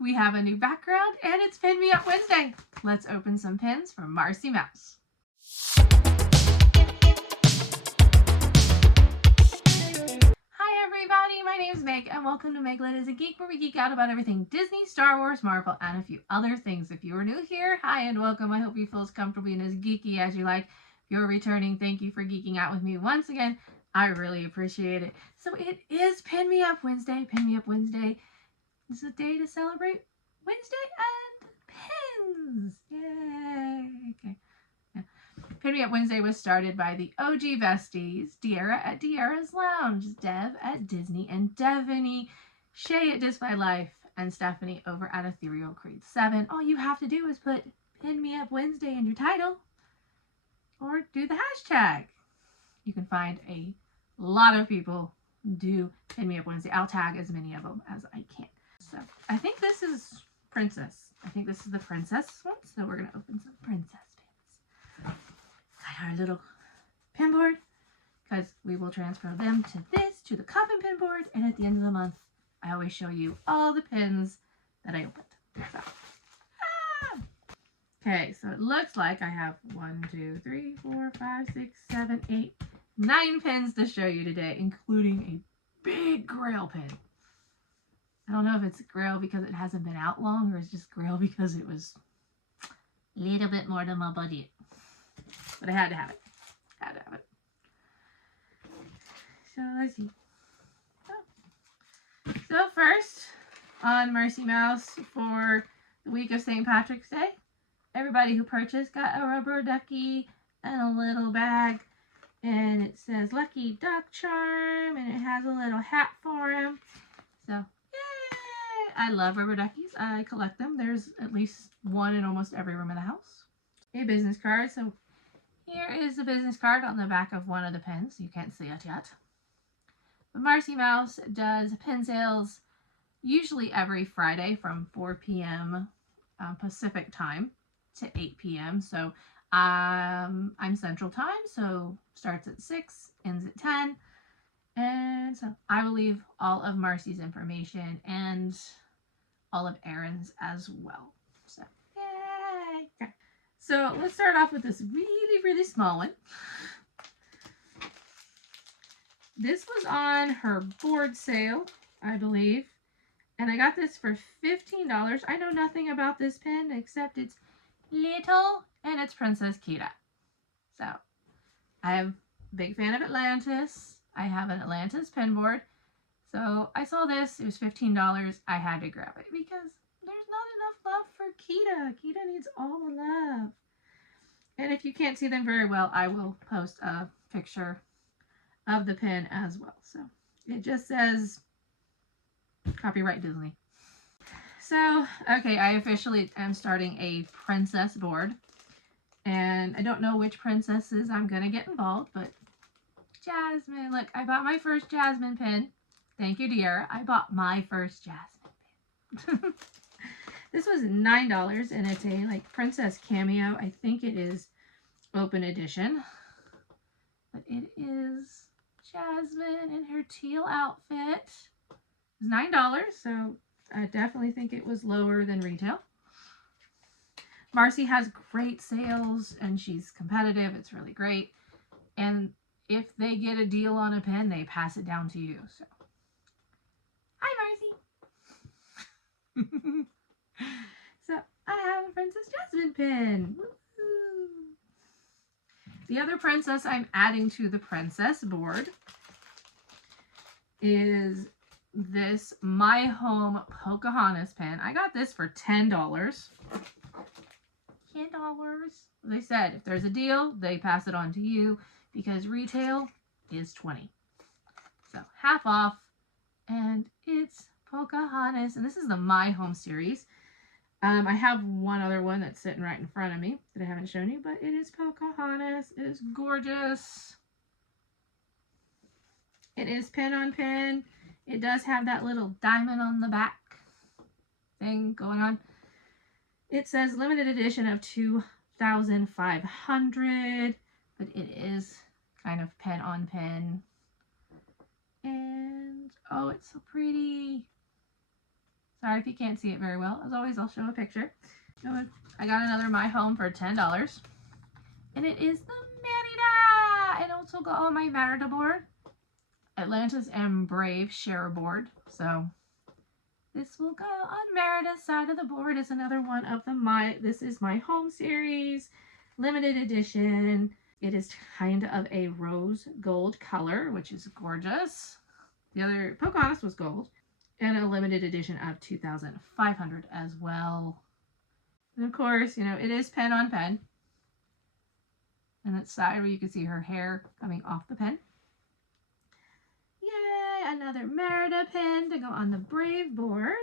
We have a new background and it's Pin Me Up Wednesday. Let's open some pins from Marcmouse. Hi everybody, my name is Meg and welcome to Meg Is a Geek, where we geek out about everything Disney, Star Wars, Marvel, and a few other things. If you are new here, hi and welcome. I hope you feel as comfortable and as geeky as you like. If you're returning, thank you for geeking out with me once again. I really appreciate it. So it is Pin Me Up Wednesday. Pin Me Up Wednesday is a day to celebrate Wednesday and pins. Yay! Okay. Yeah. Pin Me Up Wednesday was started by the OG besties, De'Ara at De'Ara's Lounge, Dev at Disney and Devaney, Shay at Dis by Life, and Stephanie over at Ethereal Creed 7. All you have to do is put Pin Me Up Wednesday in your title or do the hashtag. You can find a lot of people do Pin Me Up Wednesday. I'll tag as many of them as I can. So I think this is Princess. I think this is the Princess one. So we're going to open some Princess pins. Got our little pin board because we will transfer them to this, to the Coffin pin board. And at the end of the month, I always show you all the pins that I opened. So, Okay, so it looks like I have 1, 2, 3, 4, 5, 6, 7, 8, 9 pins to show you today, including a big grail pin. I don't know if it's grail because it hasn't been out long or it's just grail because it was a little bit more than my budget. But I had to have it. Had to have it. So let's see. So first, on Marcmouse for the week of St. Patrick's Day, everybody who purchased got a rubber ducky and a little bag. And it says Lucky Duck Charm, and it has a little hat for him. So, yay! I love rubber duckies. I collect them. There's at least one in almost every room in the house. A business card. So, here is the business card on the back of one of the pins. You can't see it yet. But Marcmouse does pin sales usually every Friday from 4 p.m. Pacific time to 8 p.m. So, I'm Central Time, so starts at 6, ends at 10. And so I will leave all of Marcy's information and all of Erins as well. So, yay! Okay. So let's start off with this really, really small one. This was on her board sale, I believe. And I got this for $15. I know nothing about this pin except it's little and it's Princess Kira. So I'm a big fan of Atlantis. I have an Atlantis pin board. So I saw this. It was $15. I had to grab it because there's not enough love for Kira. Kira needs all the love. And if you can't see them very well, I will post a picture of the pin as well. So it just says copyright Disney. So, okay, I officially am starting a princess board. And I don't know which princesses I'm going to get involved, but Jasmine, look, I bought my first Jasmine pin. Thank you, dear. I bought my first Jasmine pin. This was $9, and it's a, like, princess cameo. I think it is open edition. But it is Jasmine in her teal outfit. It's $9, so I definitely think it was lower than retail. Marcy has great sales and she's competitive. It's really great. And if they get a deal on a pen, they pass it down to you. So, hi, Marcy. So, I have a Princess Jasmine pin. Woo-hoo. The other princess I'm adding to the princess board is this My Home Pocahontas pin. I got this for $10. $10. As I said, if there's a deal, they pass it on to you because retail is $20. So half off, and it's Pocahontas, and this is the My Home series. I have one other one that's sitting right in front of me that I haven't shown you, but it is Pocahontas. It is gorgeous. It is pin on pin. It does have that little diamond on the back thing going on. It says limited edition of 2,500, but it is kind of pin on pin. And oh, it's so pretty. Sorry if you can't see it very well. As always, I'll show a picture. I got another My Home for $10. And it is the Merida! And also got all my Merida board. Atlantis and Brave share a board. So this will go on Merida's side of the board. It's another one of the This is My Home series. Limited edition. It is kind of a rose gold color, which is gorgeous. The other Pocahontas was gold. And a limited edition of 2,500 as well. And of course, you know, it is pen on pen. And that side where you can see her hair coming off the pen. Yay! Another Merida pin to go on the Brave board.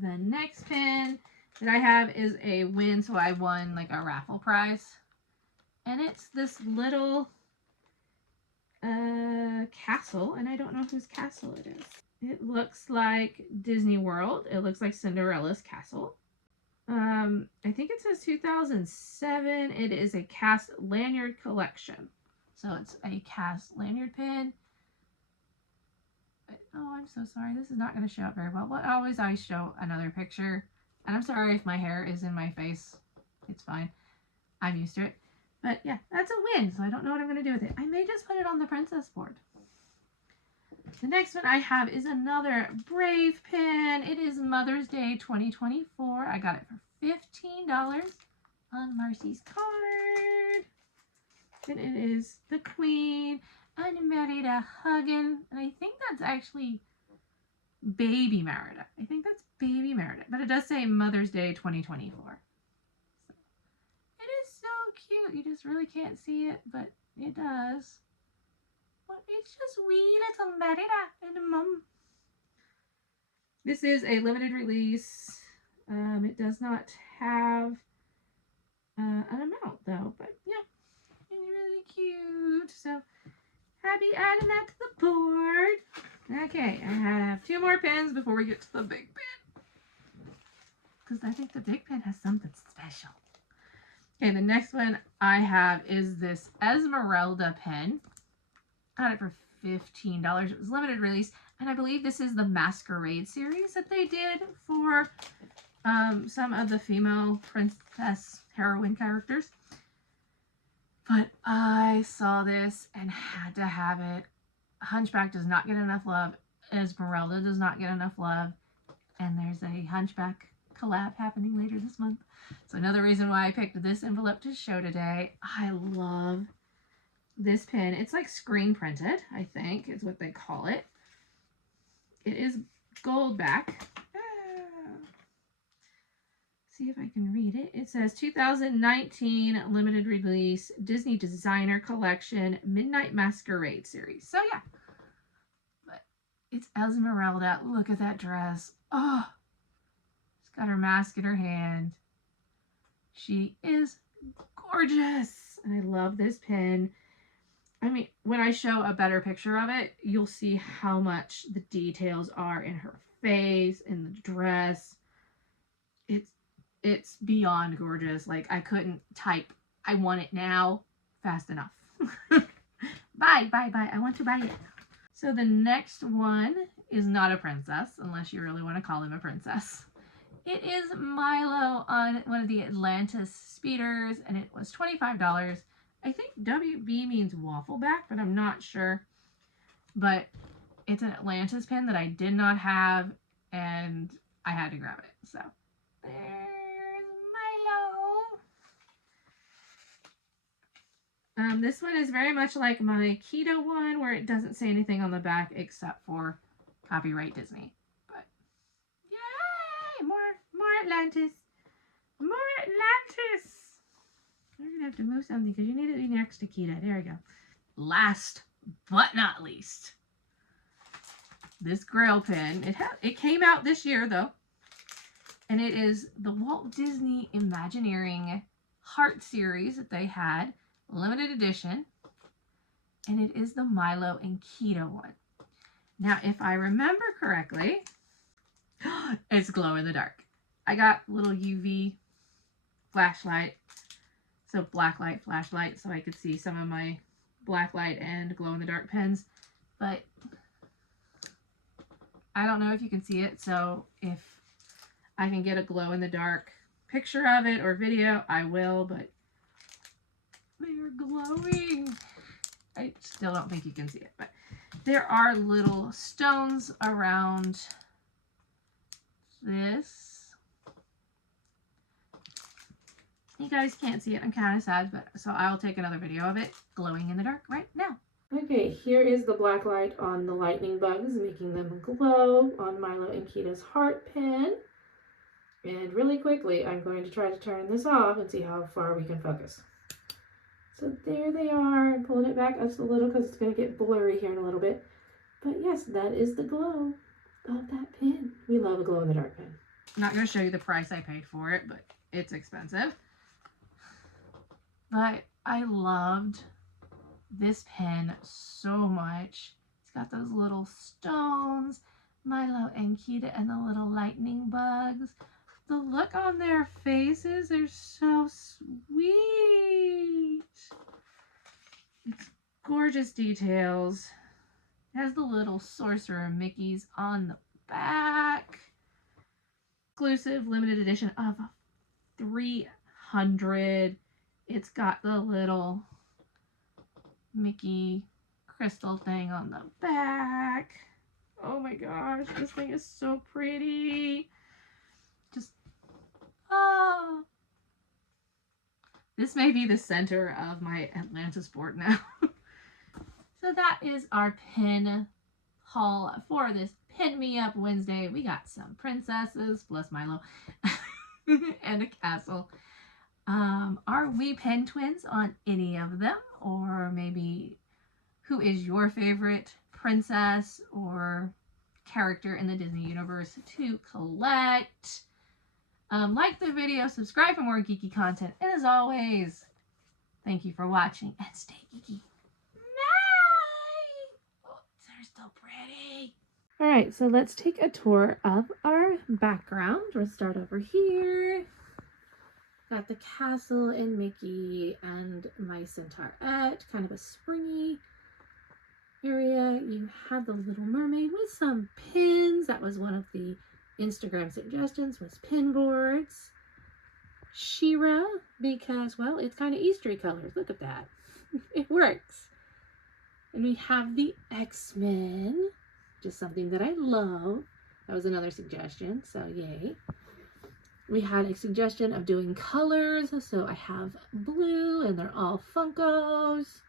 The next pin that I have is a win, so I won like a raffle prize. And it's this little castle, and I don't know whose castle it is. It looks like Disney World. It looks like Cinderella's castle. I think it says 2007. It is a cast lanyard collection. So it's a cast lanyard pin. But, oh, I'm so sorry. This is not going to show up very well. But I show another picture. And I'm sorry if my hair is in my face. It's fine. I'm used to it. But yeah, that's a win. So I don't know what I'm going to do with it. I may just put it on the princess board. The next one I have is another Brave pin. It is Mother's Day 2024. I got it for $15 on Marcy's card. And it is the Queen and Merida hugging. And I think that's actually baby Merida. I think that's baby Merida. But it does say Mother's Day 2024. So, it is so cute. You just really can't see it, but it does. But it's just wee little Merida and Mum. This is a limited release. It does not have an amount though, but yeah, it's really cute. So happy adding that to the board. Okay, I have 2 more pins before we get to the big pin, because I think the big pin has something special. Okay, the next one I have is this Esmeralda pen. I got it for $15. It was limited release, and I believe this is the Masquerade series that they did for some of the female princess heroine characters. But I saw this and had to have it. Hunchback does not get enough love. Esmeralda does not get enough love. And there's a Hunchback collab happening later this month. So another reason why I picked this envelope to show today. I love this pin. It's like screen printed, I think is what they call it. It is gold back. See if I can read it. It says 2019 limited release Disney Designer Collection Midnight Masquerade series. So yeah, but it's Esmeralda. Look at that dress. Oh, she's got her mask in her hand. She is gorgeous. And I love this pin. I mean, when I show a better picture of it, you'll see how much the details are in her face, in the dress. It's beyond gorgeous. Like, I couldn't type, I want it now, fast enough. Buy. I want to buy it. So the next one is not a princess, unless you really want to call him a princess. It is Milo on one of the Atlantis speeders, and it was $25. I think WB means waffleback, but I'm not sure. But it's an Atlantis pin that I did not have, and I had to grab it. So there's Milo. This one is very much like my keto one, where it doesn't say anything on the back except for copyright Disney. But yay! More Atlantis. More Atlantis. I'm going to have to move something because you need to be next to Kita. There we go. Last but not least, this Grail pin. It came out this year though. And it is the Walt Disney Imagineering Heart series that they had. Limited edition. And it is the Milo and Kita one. Now, if I remember correctly, it's glow in the dark. I got a little UV flashlight. So black light flashlight, so I could see some of my black light and glow in the dark pens. But I don't know if you can see it, so if I can get a glow in the dark picture of it or video, I will, but they are glowing. I still don't think you can see it, but there are little stones around this. You guys can't see it. I'm kind of sad, but so I'll take another video of it glowing in the dark right now. Okay, here is the black light on the lightning bugs, making them glow on Milo and Kita's heart pin. And really quickly, I'm going to try to turn this off and see how far we can focus. So there they are. I'm pulling it back just a little because it's going to get blurry here in a little bit. But yes, that is the glow of that pin. We love a glow-in-the-dark pin. I'm not going to show you the price I paid for it, but it's expensive. But I loved this pin so much. It's got those little stones, Milo and Kita, and the little lightning bugs. The look on their faces are so sweet. It's gorgeous details. It has the little Sorcerer Mickeys on the back. Exclusive limited edition of 300. It's got the little Mickey crystal thing on the back. Oh my gosh, this thing is so pretty. Just, oh. This may be the center of my Atlantis board now. So that is our pin haul for this Pin Me Up Wednesday. We got some princesses, bless Milo, and a castle. Are we pen twins on any of them? Or maybe who is your favorite princess or character in the Disney universe to collect? Like the video, subscribe for more geeky content, and as always, thank you for watching and stay geeky. Bye! Oh, they're still pretty. Alright, so let's take a tour of our background. We'll start over here. Got the castle and Mickey and my centaurette, kind of a springy area. You have the Little Mermaid with some pins. That was one of the Instagram suggestions, was pin boards. She-Ra, because, well, it's kind of Eastery colors. Look at that. It works. And we have the X-Men, just something that I love. That was another suggestion, so yay. We had a suggestion of doing colors, so I have blue, and they're all Funkos.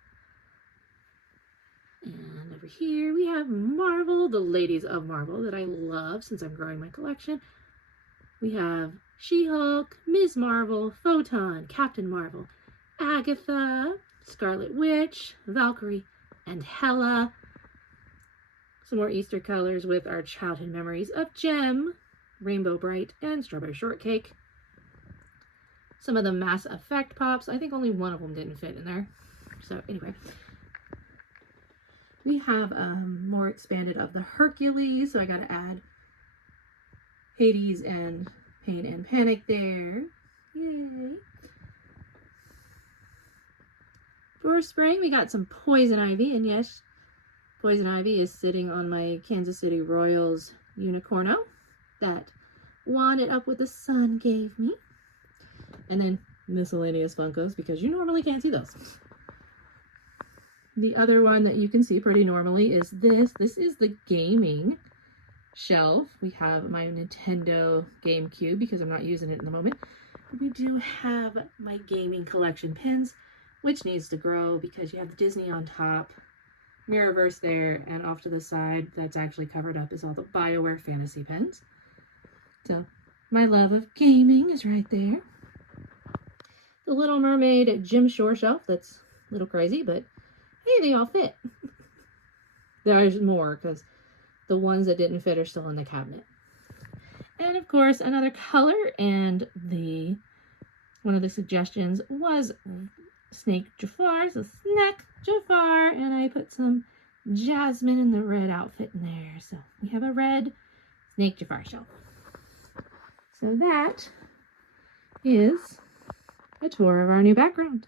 And over here we have Marvel, the Ladies of Marvel that I love since I'm growing my collection. We have She-Hulk, Ms. Marvel, Photon, Captain Marvel, Agatha, Scarlet Witch, Valkyrie, and Hela. Some more Easter colors with our childhood memories of Gem, Rainbow Bright, and Strawberry Shortcake. Some of the Mass Effect pops. I think only one of them didn't fit in there. So anyway, we have more expanded of the Hercules. So I got to add Hades and Pain and Panic there. Yay. For spring, we got some Poison Ivy. And yes, Poison Ivy is sitting on my Kansas City Royals Unicorno that Wanted Up with the Sun gave me. And then miscellaneous Funkos, because you normally can't see those. The other one that you can see pretty normally is this. This is the gaming shelf. We have my Nintendo GameCube because I'm not using it in the moment. But we do have my gaming collection pins, which needs to grow because you have the Disney on top, Mirrorverse there, and off to the side that's actually covered up is all the BioWare fantasy pins. So my love of gaming is right there. The Little Mermaid Jim Shore shelf, that's a little crazy, but hey, they all fit. There's more because the ones that didn't fit are still in the cabinet. And of course, another color, and one of the suggestions was Snake Jafar, so Snack Jafar, and I put some Jasmine in the red outfit in there. So we have a red Snake Jafar shelf. So that is a tour of our new background.